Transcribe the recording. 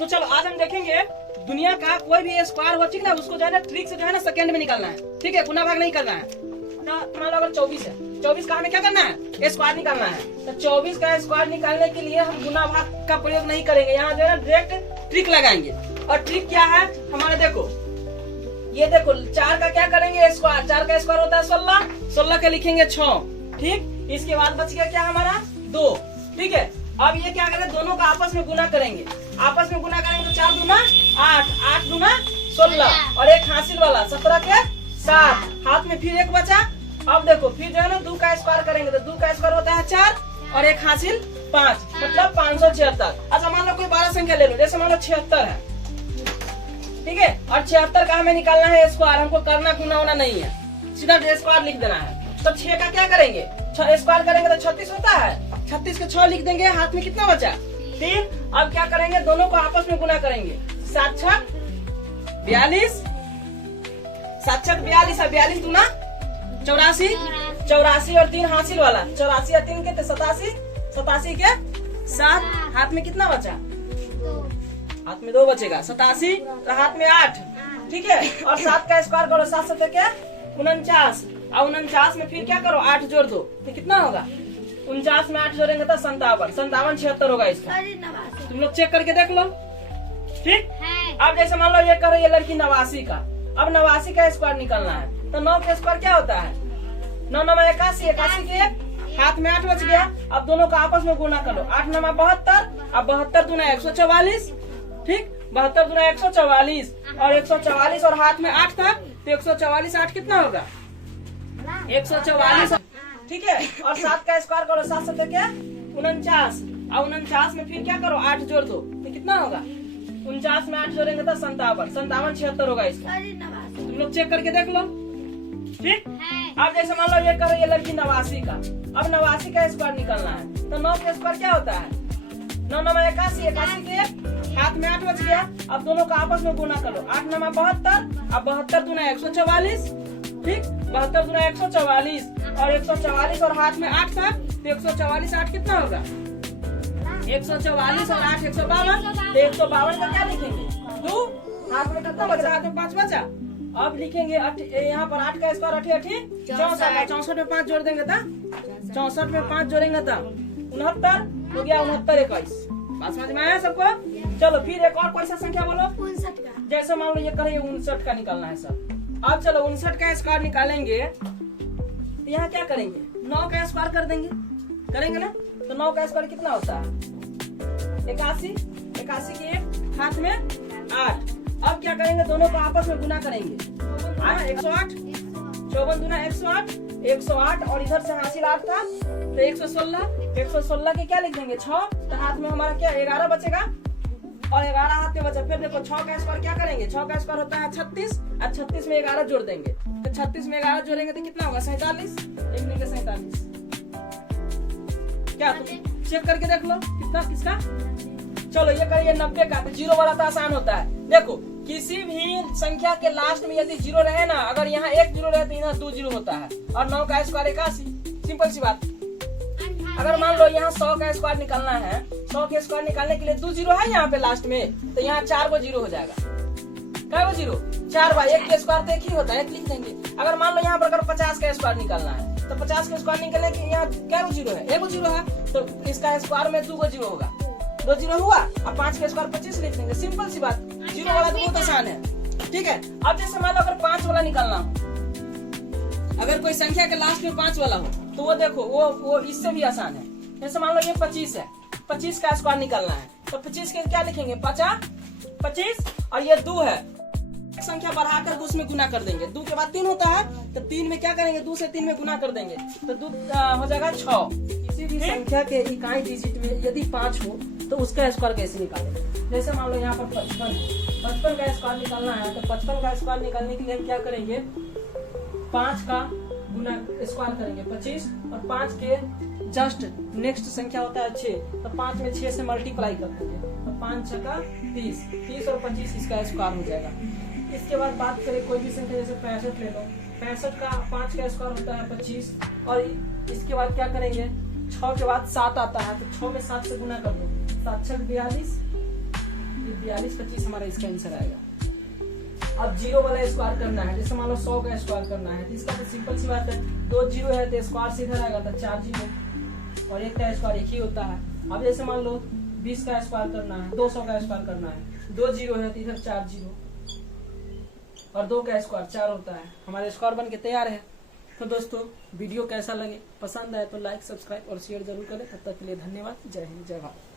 तो चलो आज हम देखेंगे दुनिया का कोई भी स्क्वायर हो, ठीक ना, उसको जो है ना ट्रिक से जो है ना सेकंड में निकालना है, ठीक है, गुना भाग नहीं करना है। तो मान लो अगर 24 है, 24 का हमें क्या करना है, स्क्वायर निकालना है। तो 24 का स्क्वायर निकालने के लिए हम गुना भाग का प्रयोग नहीं करेंगे, यहाँ जो है ना डायरेक्ट ट्रिक लगाएंगे। और ट्रिक क्या है हमारे, देखो ये देखो 4 का क्या करेंगे स्क्वायर, 4 का स्क्वायर होता है 16, 16 का लिखेंगे 6, ठीक। इसके बाद बच गया क्या हमारा 2, ठीक है। अब ये क्या करेंगे, दोनों का आपस में गुना करेंगे, आपस में गुना करेंगे तो 4 दूना 8, 8 दूना 16 और एक हासिल वाला 17 के 7, हाथ में फिर एक बचा। अब देखो फिर जो है ना 2 का स्क्वायर करेंगे तो 2 का स्क्वायर होता है 4 और एक हासिल 5, मतलब 576। अच्छा मान लो कोई 12 संख्या ले लो, जैसे मान लो 76 है, ठीक है, और 76 का हमें निकालना है स्क्वायर, हमको करना गुना होना नहीं है, सीधा स्क्वायर लिख देना है। तो 6 का क्या करेंगे, स्क्वायर करेंगे तो 36 होता है, 36 के 6 लिख देंगे, हाथ में कितना बचा 3। अब क्या करेंगे, दोनों को आपस में गुना करेंगे, 7 6 42, 7 6 42 है, 42 दूना 84, 84 और 3 हासिल वाला, 84 और 3 के 87, 87 के 7, हाथ में कितना बचा, हाथ में 2 बचेगा, 87 तो हाथ में 8, ठीक है। और 7 का स्क्वायर करो, 7 7 के 49 और 49 में फिर क्या करो 8 जोड़ दो तो कितना होगा, 49 में 8 जोड़ेंगे तो 57, 57 76 होगा इसका, तुम लोग चेक करके देख लो, ठीक। अब जैसे मान लो ये करो ये लड़की 89 का, अब 89 का स्क्वायर निकालना है। तो 9 का स्क्वायर क्या होता है, 9 9 81, 81 के हाथ में 8 बच गया। अब दोनों का आपस में गुना कर लो, 8 9 72, अब 72 दूना 144, ठीक, 72 दूना 144 और 144 और हाथ में 8 था तो 144 8 कितना होगा 144, ठीक है। और 7 का स्क्वायर करो, 7 7 के 49 और 49 में फिर क्या करो 8 जोड़ दो तो कितना होगा, 49 में 8 जोड़ेंगे तो 57, 57 76 होगा इसका, तुम लोग चेक करके देख लो, ठीक। अब जैसे मान लो ये करो ये लड़की 89 का, अब 89 का स्क्वायर निकालना है। तो 9 का स्क्वायर क्या होता है, 9 9 81, 81 के हाथ में 8 बच गया। अब दोनों का आपस में गुना कर लो, 8 9 72, अब 72 दूना 144, ठीक, 72 दूना 144 और 144 और हाथ में 8 था तो 144 8 कितना होगा 144 और 8 152, तो 152 का क्या लिखेंगे 2, हाथ में कितना बचा, हाथ में 5 बचा। अब लिखेंगे यहाँ पर 8 का स्क्वायर 8 64, 64 में 5 जोड़ देंगे था, 64 में 5 जोड़ेंगे था 69 हो गया, 69 21। बात समझ में आया सबको। चलो फिर एक और कोई सा संख्या बोलो, 59 का, जैसे मान लो ये करें 59 का निकालना है सब। अब चलो 59 का स्क्वायर निकालेंगे तो यहाँ क्या करेंगे 9 का स्क्वायर कर देंगे, करेंगे ना। तो 9 का स्क्वायर कितना होता है 81, 81 के एक हाथ में 8। अब क्या करेंगे, दोनों को आपस में गुना करेंगे, 108, 54 दूना 108, 108 और इधर से हासिल 8 था तो 116, 116 के क्या लिख देंगे 6, तो हाथ में हमारा क्या 11 बचेगा और 11 हाथ में बचा। फिर देखो 6 का स्क्वायर क्या करेंगे, 6 का स्क्वायर होता है 36 और 36 में 11 जोड़ देंगे, तो 36 में 11 जोड़ेंगे तो कितना होगा 47, एक मिनट 47, क्या तुम चेक करके देख लो कितना किसका। चलो ये करिए 90 का, तो 0 वाला तो आसान होता है। देखो किसी भी संख्या के लास्ट में यदि 0 रहे ना, अगर यहाँ 1 0 रहे तो यहाँ 2 0 होता है, और 9 का स्क्वायर 81, सिंपल सी बात। अगर मान लो यहाँ 100 का स्क्वायर निकालना है, 100 के स्क्वायर निकालने के लिए 2 0 है यहाँ पे लास्ट में, तो यहाँ 4 गो 0 हो जाएगा, क्या वो 0 4 बाई 1 के स्क्वायर तो 1 ही होता है, 1 लिख देंगे। अगर मान लो यहाँ पर अगर 50 का स्क्वायर निकालना है तो 50 का स्क्वायर निकालने के यहाँ क्या वो 0 है, 1 0 है, तो इसका स्क्वायर में 2 गो 0 होगा, 2 0 हुआ। अब 5 के स्क्वायर 25 लिख देंगे, सिंपल सी बात। 0 वाला तो बहुत आसान है, ठीक है। अब जैसे मान लो अगर 5 वाला निकालना हो, अगर कोई संख्या के लास्ट में 5 वाला हो तो वो देखो वो इससे भी आसान है। जैसे मान लो ये 25 है, 25 का स्क्वायर निकालना है तो 25 के क्या लिखेंगे 25 और ये 2 है, संख्या बढ़ाकर उसमें गुना कर देंगे, 2 के बाद 3 होता है तो 3 में क्या करेंगे 2 से 3 में गुना कर देंगे तो 2 हो जाएगा 6। किसी भी संख्या के इकाई डिजिट में यदि 5 हो तो उसका स्क्वायर कैसे निकालेंगे। जैसे मान लो यहाँ पर 55 का स्क्वायर निकालना है तो 55 का स्क्वायर निकालने के लिए हम क्या करेंगे 5 का गुना स्क्वायर करेंगे 25 और 5 के जस्ट नेक्स्ट संख्या होता है 6, तो 5 में 6 से मल्टीप्लाई कर देंगे तो 5 6 का 30, 30 और 25 इसका स्क्वायर हो जाएगा। इसके बाद बात करें कोई भी संख्या जैसे 65 ले लो, 65 का 5 का स्क्वायर होता है 25 और इसके बाद क्या करेंगे 6 के बाद 7 आता है तो 6 में 7 से गुना कर दो, 7 6 42, 42 25 हमारा इसका आंसर आएगा। अब जीरो वाला स्क्वायर करना है, जैसे मान लो 100 का स्क्वायर करना है तो इसका तो सिंपल सी बात है, 2 जीरो है तो स्क्वायर से इधर आएगा तो 4 जीरो और एक का स्क्वायर एक ही होता है। अब जैसे मान लो 20 का स्क्वायर करना है, 200 का स्क्वायर करना है, 2 जीरो है तो इधर 4 जीरो और 2 का स्क्वायर 4 होता है। हमारे स्क्वायर बन के तैयार है। तो दोस्तों वीडियो कैसा लगे, पसंद आए तो लाइक सब्सक्राइब और शेयर जरूर करें। तब तक के लिए धन्यवाद। जय हिंद, जय भारत।